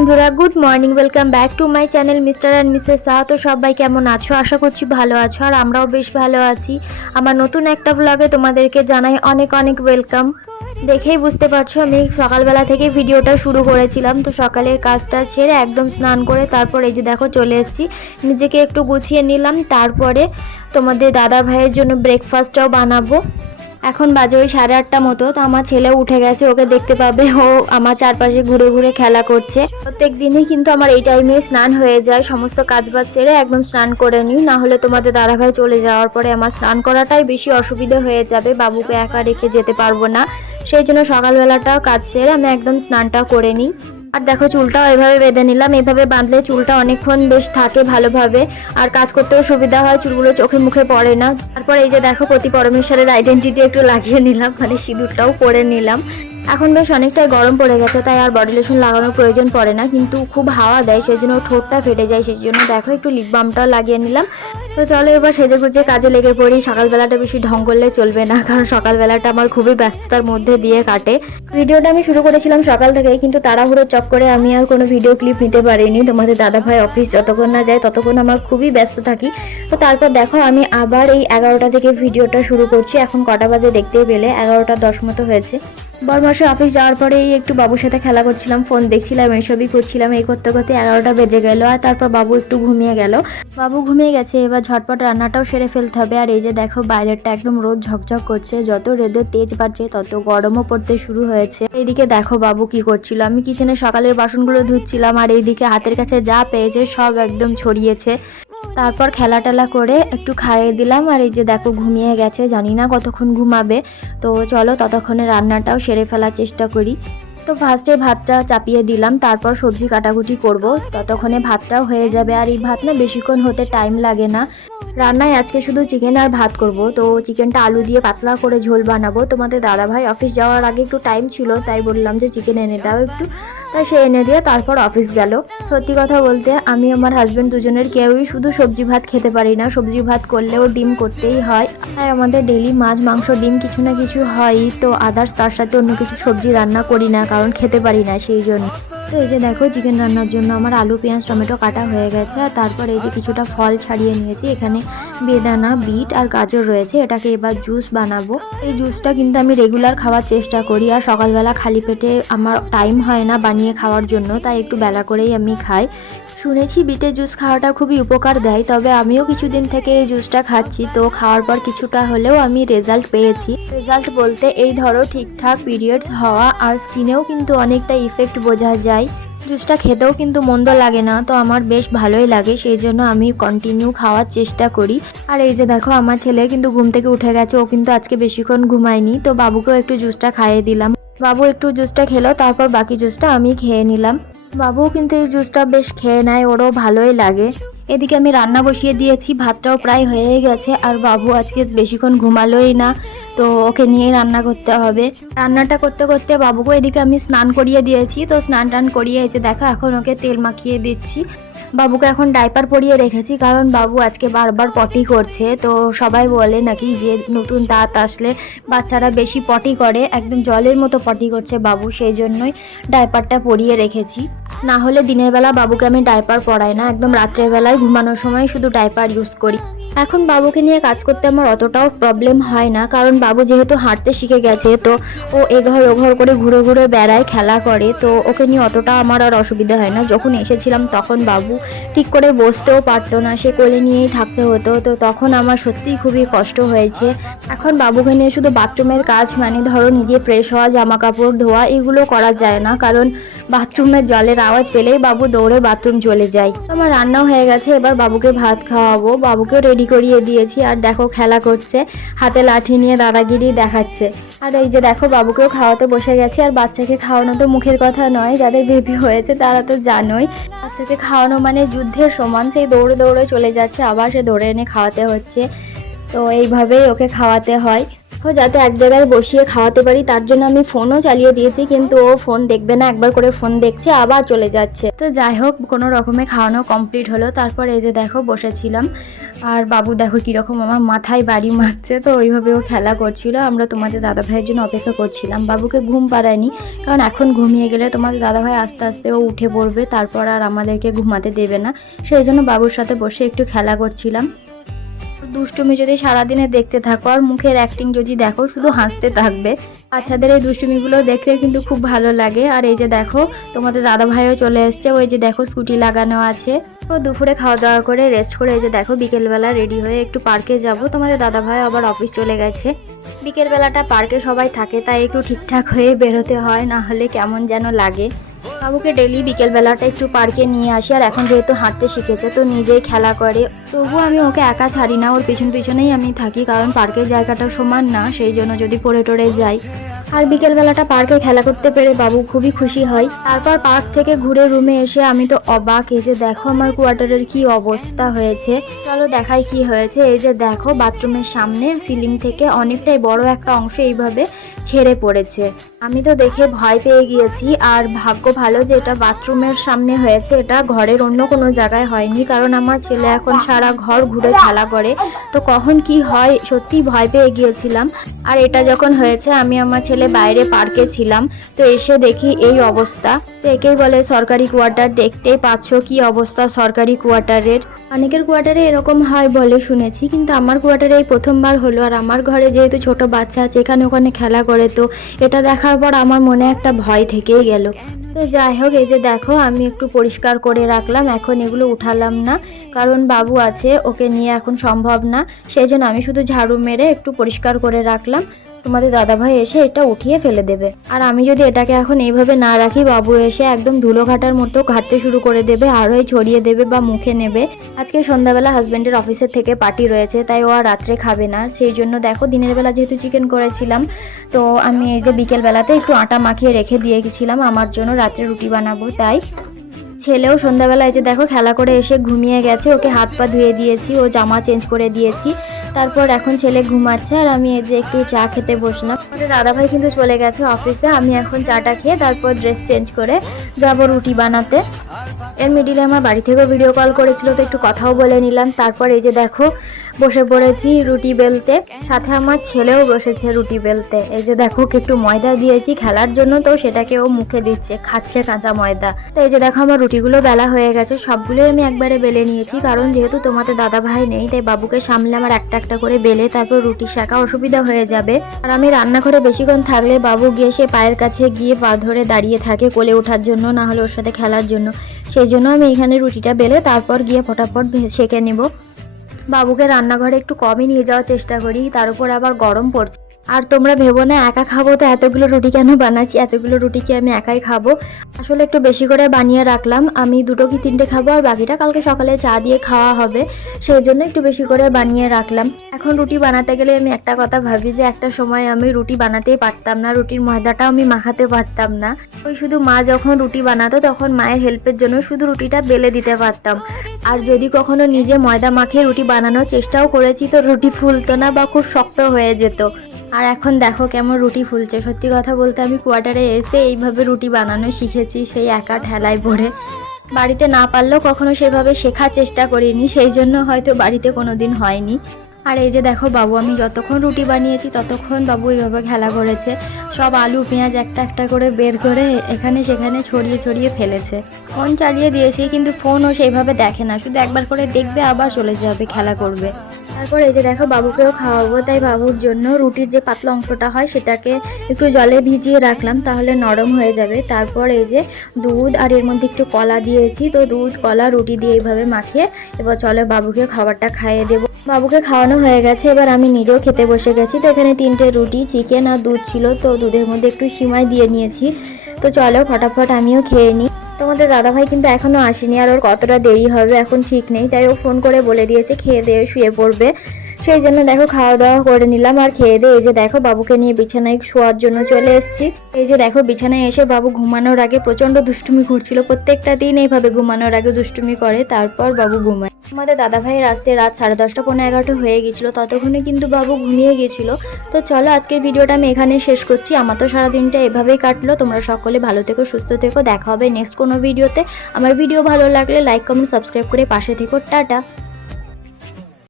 বন্ধুরা, good morning. Welcome back to my channel mister and Mrs Saha. তো সবাই কেমন আছো? আশা করছি ভালো আছো, আর আমরাও বেশ ভালো আছি। আমার নতুন একটা ভ্লগে তোমাদেরকে জানাই অনেক অনেক ওয়েলকাম। দেখেই বুঝতে পারছো আমি সকালবেলা থেকে ভিডিওটা শুরু করেছিলাম। তো সকালের কাজটা সেরে একদম স্নান করে তারপর এই যে দেখো চলে এসেছি, নিজেকে একটু গুছিয়ে নিলাম। তারপরে তোমাদের দাদা ভাইয়ের জন্য ব্রেকফাস্টটাও বানাবো। এখন বাজে ওই 8:30 মতো। তো আমার ছেলেও উঠে গেছে, ওকে দেখতে পাবে, ও আমার চারপাশে ঘুরে ঘুরে খেলা করছে। প্রত্যেক দিনই কিন্তু আমার এই টাইমে স্নান হয়ে যায়, সমস্ত কাজবাজ সেরে একদম স্নান করে নিই, না হলে তোমাদের দাদাভাই চলে যাওয়ার পরে আমার স্নান করাটাই বেশি অসুবিধা হয়ে যাবে, বাবুকে একা রেখে যেতে পারবো না। সেই জন্য সকালবেলাটা কাজ সেরে আমি একদম স্নানটা করে নিই। আর দেখো চুলটাও এভাবে বেঁধে নিলাম, এভাবে বাঁধলে চুলটা অনেকক্ষণ বেশ থাকে ভালোভাবে, আর কাজ করতেও সুবিধা হয়, চুলগুলো চোখে মুখে পড়ে না। তারপর এই যে দেখো প্রতি পরমেশ্বরের আইডেন্টিটি একটু লাগিয়ে নিলাম, মানে সিঁদুরটাও পরে নিলাম। এখন বেশ অনেকটাই গরম পড়ে গেছে, তাই আর বডি লোশন লাগানোর প্রয়োজন পড়ে না, কিন্তু খুব হাওয়া দেয় সেই জন্য ঠোঁটটা ফেটে যায়, সেই জন্য দেখো একটু লিপ বামটাও লাগিয়ে নিলাম। তো চলো এবার সেজে গুজে কাজে লেগে পড়ি। সকালবেলাটা বেশি ঢং করলে চলবে না, কারণ সকালবেলাটা আমার খুবই ব্যস্ততার মধ্যে দিয়ে কাটে। ভিডিওটা আমি শুরু করেছিলাম সকাল থেকে, কিন্তু তাড়াহুড়োর চক্করে আমি আর কোনো ভিডিও ক্লিপ নিতে পারিনি। তোমাদের দাদাভাই অফিস যতক্ষণ না যায় ততক্ষণ আমার খুবই ব্যস্ত থাকি। তো তারপর দেখো আমি আবার এই 11টা থেকে ভিডিওটা শুরু করছি। এখন কটা বাজে দেখতেই পেলে, 11:10 মতো হয়েছে। বরমাসে অফিস যাওয়ার পরেই একটু বাবুর সাথে খেলা করছিলাম, ফোন দেখছিলাম, এইসবই করছিলাম। এই করতে করতে 11টা বেজে গেল, আর তারপর বাবু একটু ঘুমিয়ে গেল। বাবু ঘুমিয়ে গেছে, এবার ঝটপট রান্নাটাও সেরে ফেলতে হবে। আর এই যে দেখো বাইরেরটা একদম রোদ ঝকঝক করছে, যত রোদের তেজ বাড়ছে তত গরমও পড়তে শুরু হয়েছে। এইদিকে দেখো বাবু কি করছিল, আমি কিচেনে সকালের বাসনগুলো ধুচ্ছিলাম, আর এইদিকে হাতের কাছে যা পেয়েছে সব একদম ছড়িয়েছে। তারপর খেলা টেলা করে একটু খাইয়ে দিলাম, আর এই যে দেখো ঘুমিয়ে গেছে, জানি না কতক্ষণ ঘুমাবে। তো চলো ততক্ষণে রান্নাটাও সেরে ফেলার চেষ্টা করি। তো ফার্স্টে ভাতটা চাপিয়ে দিলাম, তারপর সবজি কাটাকুটি করব, ততক্ষণে ভাতটাও হয়ে যাবে। আর এই ভাত না বেশিক্ষণ হতে টাইম লাগে না। রান্নায় আজকে শুধু চিকেন আর ভাত করব। তো চিকেনটা আলু দিয়ে পাতলা করে ঝোল বানাবো। তোমাদের দাদাভাই অফিস যাওয়ার আগে একটু টাইম ছিল, তাই বললাম যে চিকেন এনে দাও একটু, তাই সে এনে দিয়ে তারপর অফিস গেল। সত্যি কথা বলতে আমি আমার হাজব্যান্ড দুজনের কেউই শুধু সবজি ভাত খেতে পারি না, সবজি ভাত করলেও ডিম করতেই হয়। তাই আমাদের ডেলি মাছ মাংস ডিম কিছু না কিছু হয়ই। তো আদার্স তার সাথে অন্য কিছু সবজি রান্না করি না, কারণ খেতে পারি না সেই জন্য। তো এই যে দেখো চিকেন রান্নার জন্য আমার আলু পেঁয়াজ টমেটো কাটা হয়ে গেছে। আর তারপর এই যে কিছুটা ফল ছাড়িয়ে নিয়েছি, এখানে বেদানা বিট আর গাজর রয়েছে, এটাকে এবার জুস বানাবো। এই জুসটা কিন্তু আমি রেগুলার খাওয়ার চেষ্টা করি, আর সকালবেলা খালি পেটে আমার টাইম হয় না বানিয়ে খাওয়ার জন্য, তাই একটু বেলা করেই আমি খাই। শুনেছি বিটের জুস খাওয়াটা খুবই উপকার দেয়, তবে আমিও কিছুদিন থেকে এই জুসটা খাচ্ছি। তো খাওয়ার পর কিছুটা হলেও আমি রেজাল্ট পেয়েছি। রেজাল্ট বলতে এই ধরো ঠিকঠাক পিরিয়ডস হওয়া, আর স্কিনেও কিন্তু অনেকটা ইফেক্ট বোঝা যায়। জুসটা খেতেও কিন্তু মন্দ লাগে না, তো আমার বেশ ভালোই লাগে, সেই জন্য আমি কন্টিনিউ খাওয়ার চেষ্টা করি। আর এই যে দেখো আমার ছেলে কিন্তু ঘুম থেকে উঠে গেছে, ও কিন্তু আজকে বেশিক্ষণ ঘুমায়নি। তো বাবুকেও একটু জুসটা খাইয়ে দিলাম, বাবু একটু জুসটা খেলো, তারপর বাকি জুসটা আমি খেয়ে নিলাম। বাবুও কিন্তু এই জুসটা বেশ খেয়ে নেয়, ওরও ভালোই লাগে। এদিকে আমি রান্না বসিয়ে দিয়েছি, ভাতটাও প্রায় হয়ে গেছে, আর বাবু আজকে বেশিক্ষণ ঘুমালোই না, তো ওকে নিয়ে রান্না করতে হবে। রান্নাটা করতে করতে বাবুকে এদিকে আমি স্নান করিয়ে দিয়েছি। তো স্নান টান করিয়ে এসে দেখো এখন ওকে তেল মাখিয়ে দিচ্ছি। বাবুকে এখন ডাইপার পরিয়ে রেখেছি, কারণ বাবু আজকে বারবার পটি করছে। তো সবাই বলে নাকি যে নতুন দাঁত আসলে বাচ্চারা বেশি পটি করে, একদম জলের মতো পটি করছে বাবু, সেই জন্যই ডাইপারটা পরিয়ে রেখেছি। না হলে দিনের বেলা বাবুকে আমি ডাইপার পরাই না, একদম রাত্রের বেলায় ঘুমানোর সময় শুধু ডাইপার ইউজ করি। এখন বাবুকে নিয়ে কাজ করতে আমার অতটাও প্রবলেম হয় না, কারণ বাবু যেহেতু হাঁটতে শিখে গেছে, তো ও এঘর ওঘর করে ঘুরে ঘুরে বেড়ায়, খেলা করে, তো ওকে নিয়ে অতটা আমার আর অসুবিধা হয় না। যখন এসেছিলাম তখন বাবু ঠিক করে বসতেও পারতো না, সে কোলে নিয়েই থাকতে হতো, তো তখন আমার সত্যিই খুবই কষ্ট হয়েছে। এখন বাবুকে নিয়ে শুধু বাথরুমের কাজ, মানে ধরো নিজে ফ্রেশ হওয়া, জামা কাপড় ধোয়া, এগুলো করা যায় না, কারণ বাথরুমের জলের আওয়াজ পেলেই বাবু দৌড়ে বাথরুম চলে যায়। আমার রান্নাও হয়ে গেছে, এবার বাবুকে ভাত খাওয়াবো, বাবুকেও রেডি করিয়ে দিয়েছি। আর দেখো খেলা করছে, হাতে লাঠি নিয়ে দাদাগিরি দেখাচ্ছে। আর এই যে দেখো বাবুকেও খাওয়াতে বসে গেছে। আর বাচ্চাকে খাওয়ানো তো মুখের কথা নয়, যাদের বেবি হয়েছে তারা তো জানোই, বাচ্চাকে খাওয়ানো মানে যুদ্ধের সমান, সেই দৌড়ে দৌড়ে চলে যাচ্ছে, আবার সে ধরে এনে খাওয়াতে হচ্ছে। তো এইভাবেই ওকে খাওয়াতে হয়। যাতে এক জায়গায় বসিয়ে খাওয়াতে পারি তার জন্য আমি ফোনও চালিয়ে দিয়েছি, কিন্তু ও ফোন দেখবে না, একবার করে ফোন দেখছে আবার চলে যাচ্ছে। তো যাই হোক, কোনো রকমে খাওয়ানো কমপ্লিট হলো। তারপর এই যে দেখো বসেছিলাম, আর বাবু দেখো কীরকম আমার মাথায় বাড়ি মারছে, তো ওইভাবে ও খেলা করছিল। আমরা তোমাদের দাদাভাইয়ের জন্য অপেক্ষা করছিলাম। বাবুকে ঘুম পাড়ায়নি, কারণ এখন ঘুমিয়ে গেলে তোমাদের দাদাভাই আস্তে আস্তে ও উঠে পড়বে, তারপর আর আমাদেরকে ঘুমাতে দেবে না। সেই জন্য বাবুর সাথে বসে একটু খেলা করছিলাম। দুষ্টুমি যদি সারাদিনে দেখতে থাকো আর মুখের অ্যাক্টিং যদি দেখো, শুধু হাসতে থাকবে। বাচ্চাদের এই দুষ্টুমিগুলো দেখতে কিন্তু খুব ভালো লাগে। আর এই যে দেখো তোমাদের দাদা ভাইও চলে এসছে, ওই যে দেখো স্কুটি লাগানো আছে। তো দুপুরে খাওয়া দাওয়া করে রেস্ট করে এই যে দেখো বিকেলবেলা রেডি হয়ে একটু পার্কে যাব। তোমাদের দাদা ভাই আবার অফিস চলে গেছে। বিকেলবেলাটা পার্কে সবাই থাকে, তাই একটু ঠিকঠাক হয়ে বেরোতে হয়, না হলে কেমন যেন লাগে। বাবুকে ডেলি বিকেলবেলাটা একটু পার্কে নিয়ে আসি, আর এখন যেহেতু হাঁটতে শিখেছে তো নিজেই খেলা করে। তবুও আমি ওকে একা ছাড়ি না, ওর পিছন পিছনেই আমি থাকি, কারণ পার্কের জায়গাটা সমান না, সেই জন্য যদি পড়ে টরে যাই। আর বিকেলবেলাটা পার্কে খেলা করতে পেরে বাবু খুবই খুশি হয়। তারপর পার্ক থেকে ঘুরে রুমে এসে আমি তো অবাক, এই যে দেখো আমার কোয়ার্টারের কি অবস্থা হয়েছে। চলো দেখাই কি হয়েছে। এই যে দেখো বাথরুমের সামনে সিলিং থেকে অনেকটাই বড় একটা অংশ এইভাবে ছেড়ে পড়েছে। আমি তো দেখে ভয় পেয়ে গিয়েছি, আর ভাগ্য ভালো যে এটা বাথরুমের সামনে হয়েছে, এটা ঘরের অন্য কোনো জায়গায় হয়নি, কারণ আমার ছেলে এখন সারা ঘর ঘুরে খেলা করে, তো কখন কি হয় সত্যি ভয় পেয়ে গিয়েছিলাম। আর এটা যখন হয়েছে আমি আমার ছেলে বাইরে পার্কে ছিলাম, তো এসে দেখি এই অবস্থা। তো একেই বলে সরকারি কোয়ার্টার, দেখতেই পাচ্ছ কি অবস্থা সরকারি কোয়ার্টারের। অনেকের কোয়ার্টারে এরকম হয় বলে শুনেছি, কিন্তু আমার কোয়ার্টারে এই প্রথমবার হলো। আর আমার ঘরে যেহেতু ছোট বাচ্চা আছে, এখানে ওখানে খেলা করে, তো এটা দেখার পর আমার মনে একটা ভয় থেকেই গেল। তো যাই হোক, এই যে দেখো আমি একটু পরিষ্কার করে রাখলাম, এখন এগুলো উঠালাম না, কারণ বাবু আছে, ওকে নিয়ে এখন সম্ভব না। সেই জন্য আমি শুধু ঝাড়ু মেরে একটু পরিষ্কার করে রাখলাম। তোমাদের দাদাভাই এসে এটা উঠিয়ে ফেলে দেবে। আর আমি যদি এটাকে এখন এইভাবে না রাখি, বাবু এসে একদম ধুলো ঘাটার মতো ঘাটতে শুরু করে দেবে, আরোই ছড়িয়ে দেবে বা মুখে নেবে। আজকে সন্ধ্যাবেলা হাজব্যান্ডের অফিসের থেকে পার্টি রয়েছে, তাই ও আর রাত্রে খাবে না। সেই জন্য দেখো দিনের বেলা যেহেতু চিকেন করেছিলাম, তো আমি এই যে বিকেলবেলাতে একটু আটা মাখিয়ে রেখে দিয়ে গেছিলাম আমার জন্য, রাত্রে রুটি বানাবো তাই। ছেলেও সন্ধ্যাবেলায় যে দেখো খেলা করে এসে ঘুমিয়ে গেছে, ওকে হাত পা ধুয়ে দিয়েছি, ও জামা চেঞ্জ করে দিয়েছি। তারপর এখন ছেলে ঘুমাচ্ছে, আর আমি এই যে একটু চা খেতে বসলাম। আমাদের দাদাভাই কিন্তু চলে গেছে অফিসে, আমি এখন চাটা খেয়ে তারপর ড্রেস চেঞ্জ করে যাব রুটি বানাতে। এর মিডিলে আমার বাড়ি থেকেও ভিডিও কল করেছিল, তো একটু কথাও বলে নিলাম। তারপর এই যে দেখো বসে পড়েছি রুটি বেলতে, সাথে আমার ছেলেও বসেছে রুটি বেলতে। এই যে দেখো একটু ময়দা দিয়েছি খেলার জন্য, তো সেটাকে ও মুখে দিচ্ছে, খাচ্ছে কাঁচা ময়দা। তো এই যে দেখো আমার রুটিগুলো বেলা হয়ে গেছে, সবগুলোই আমি একবারে বেলে নিয়েছি, কারণ যেহেতু তোমাদের দাদা ভাই নেই, তাই বাবুকে সামলে আমার একটা একটা করে বেলে তারপর রুটি শাঁকা অসুবিধা হয়ে যাবে। আর আমি রান্নাঘরে বেশিক্ষণ থাকলে বাবু গিয়ে সে পায়ের কাছে গিয়ে পা ধরে দাঁড়িয়ে থাকে কোলে ওঠার জন্য, না হলে ওর সাথে খেলার জন্য। সেই জন্য আমি এখানে রুটিটা বেলে তারপর গিয়ে ফটাফট সেঁকে নিব। বাবুকে রান্নাঘরে একটু কমই নিয়ে যাওয়ার চেষ্টা করি, তার উপর আবার গরম পড়ছে। আর তোমরা ভেবো না একা খাবো, তো এতগুলো রুটি কেন বানাচ্ছি, এতগুলো রুটি কি আমি একাই খাবো? আসলে একটু বেশি করে বানিয়ে রাখলাম, আমি 2 কি 3টে খাবো, আর বাকিটা কালকে সকালে চা দিয়ে খাওয়া হবে, সেই জন্য একটু বেশি করে বানিয়ে রাখলাম। এখন রুটি বানাতে গেলে আমি একটা কথা ভাবি যে একটা সময় আমি রুটি বানাতেই পারতাম না, রুটির ময়দাটাও আমি মাখাতে পারতাম না। ওই শুধু মা যখন রুটি বানাতো তখন মায়ের হেল্পের জন্য শুধু রুটিটা বেলে দিতে পারতাম। আর যদি কখনো নিজে ময়দা মাখিয়ে রুটি বানানোর চেষ্টাও করেছি, তো রুটি ফুলতো না বা খুব শক্ত হয়ে যেত। আর এখন দেখো কেমন রুটি ফুলছে। সত্যি কথা বলতে আমি কোয়ার্টারে এসে এইভাবে রুটি বানানো শিখেছি, সেই একা ঠেলায় ভরে। বাড়িতে না পারলেও কখনো সেভাবে শেখার চেষ্টা করিনি, সেই জন্য হয়তো বাড়িতে কোনো দিন হয়নি। আর এই যে দেখো বাবু, আমি যতক্ষণ রুটি বানিয়েছি ততক্ষণ বাবু এইভাবে খেলা করেছে, সব আলু পেঁয়াজ একটা একটা করে বের করে এখানে সেখানে ছড়িয়ে ছড়িয়ে ফেলেছে। ফোন চালিয়ে দিয়েছি, কিন্তু ফোনও সেইভাবে দেখে না, শুধু একবার করে দেখবে আবার চলে যাবে খেলা করবে। তারপর এই যে দেখো বাবুকেও খাওয়াবো, তাই বাবুর জন্য রুটির যে পাতলা অংশটা হয় সেটাকে একটু জলে ভিজিয়ে রাখলাম, তাহলে নরম হয়ে যাবে। তারপর এই যে দুধ আর এর মধ্যে একটু কলা দিয়েছি, তো দুধ কলা রুটি দিয়ে এইভাবে মাখিয়ে এবার চলো বাবুকে খাবারটা খাইয়ে দেবো। বাবুকে খাওয়ানো হয়ে গেছে, এবার আমি নিজেও খেতে বসে গেছি। তো এখানে 3টে রুটি, চিকেন আর দুধ ছিল, তো দুধের মধ্যে একটু সিমাই দিয়ে নিয়েছি। তো চলো ফটাফট আমিও খেয়ে নিই। তোমাদের দাদাভাই কিন্তু এখনও আসেনি, আর ওর কতটা দেরি হবে এখন ঠিক নেই, তাই ও ফোন করে বলে দিয়েছে খেয়ে দিয়ে শুয়ে পড়বে। সেই জন্য দেখো খাওয়া দাওয়া করে নিলাম, আর খেয়ে দিয়ে এই যে দেখো বাবুকে নিয়ে বিছানায় শোয়ার জন্য চলে এসেছি। এই যে দেখো বিছানায় এসে বাবু ঘুমানোর আগে প্রচন্ড দুষ্টুমি করছিল, প্রত্যেকটা দিন এইভাবে ঘুমানোর আগে দুষ্টুমি করে, তারপর বাবু ঘুমায়। আমাদের দাদা ভাইয়ের আসতে রাত 10:30 পৌনে 11টা হয়ে গেছিলো, ততক্ষণে কিন্তু বাবু ঘুমিয়ে গেছিলো। তো চলো আজকের ভিডিওটা আমি এখানে শেষ করছি। আমার তো সারাদিনটা এভাবেই কাটলো। তোমরা সকলে ভালো থেকো, সুস্থ থেকো, দেখা হবে নেক্সট কোনো ভিডিওতে। আমার ভিডিও ভালো লাগলে লাইক কমেন্ট সাবস্ক্রাইব করে পাশে থেকো। টাটা।